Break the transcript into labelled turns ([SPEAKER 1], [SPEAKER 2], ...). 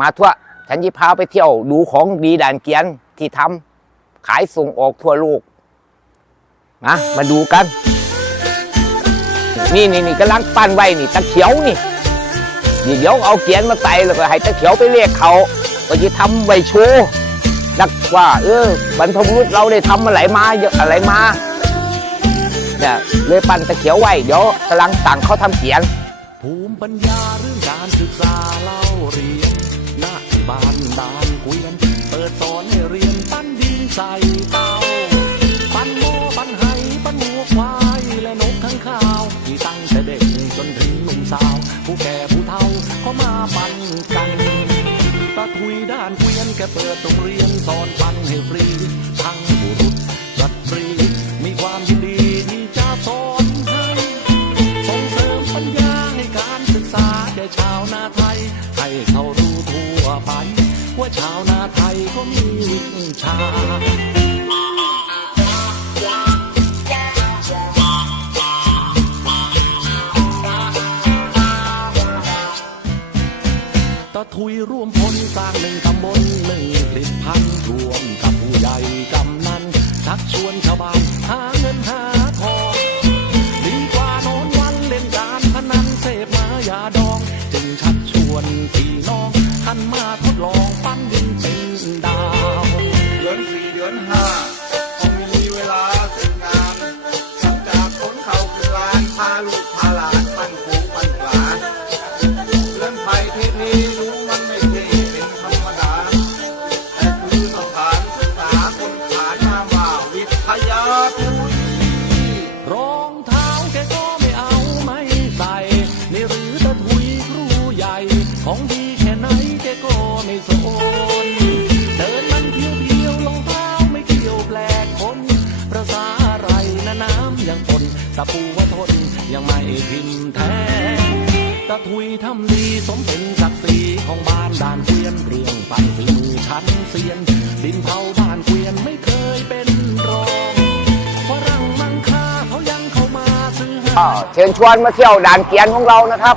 [SPEAKER 1] มาทั่วฉันจะพาไปเที่ยวดูของดีด่านเกียนที่ทำขายส่งออกทั่วโลกนะมาดูกัน นี่นี่นี่กำลังปั้นไว้นี่ตะเขียวนี่นี่เดี๋ยวเอาเกียนมาใส่แล้วก็ให้ตะเขียวไปเรียกเขาก็จะทำไว้โชว์นักว่า เออบรรพบุรุษเราได้ทำอะไรมาเยอะอะไรมาเนี่ยเลยปั้นตะเขียวไว้เดี๋ยวกำลังสั่งเขาทำเกียน
[SPEAKER 2] ภูมิปัญญาเรื่องการศึกษา ใส่เตาปั้นโมปั้นไหปั้นวัวควายและนกข้างข้าวที่ตั้งแต่เด็กจนถึงหนุ่มสาว ผู้แก่ผู้เฒ่าก็มาปั้นกันตาทุยด้านเกวียนแกเปิดโรงเรียนสอนปั้นให้ฟรีทั้งบุรุษสตรีมีความยินดีที่จะสอนให้ส่งเสริมปัญญาให้การศึกษาแก่ชาวนาไทยให้เขารู้ทั่วไปว่าชาวนา ก็มีวิชาตะทุยร่วมพลสร้างหนึ่งตำบลหนึ่งผลิตภัณฑ์รวมกับผู้ใหญ่กำนันชักชวนชาวบ้านหาเงินหาทองดีกว่านอนวันเล่นการพนันเสพมายาดอง จึงชักชวนพี่น้องหันมาทดลองปั้นดิน เป็
[SPEAKER 3] ปูว่าท
[SPEAKER 2] นยังไม่พิมพ์แท้ตะทุยทำดีสมเป็นศักดิ์ศรีของบ้านด่านเกวียนเรื่องปั้นฝีมือชั้นเซียน ดินเผาบ้านเกวียนไม่เคยเป็นรองฝรั่งมังค่าเขายังเข้ามาซื้อหา
[SPEAKER 1] เชิญชวนมาเที่ยวด่านเกียนของเรานะครับ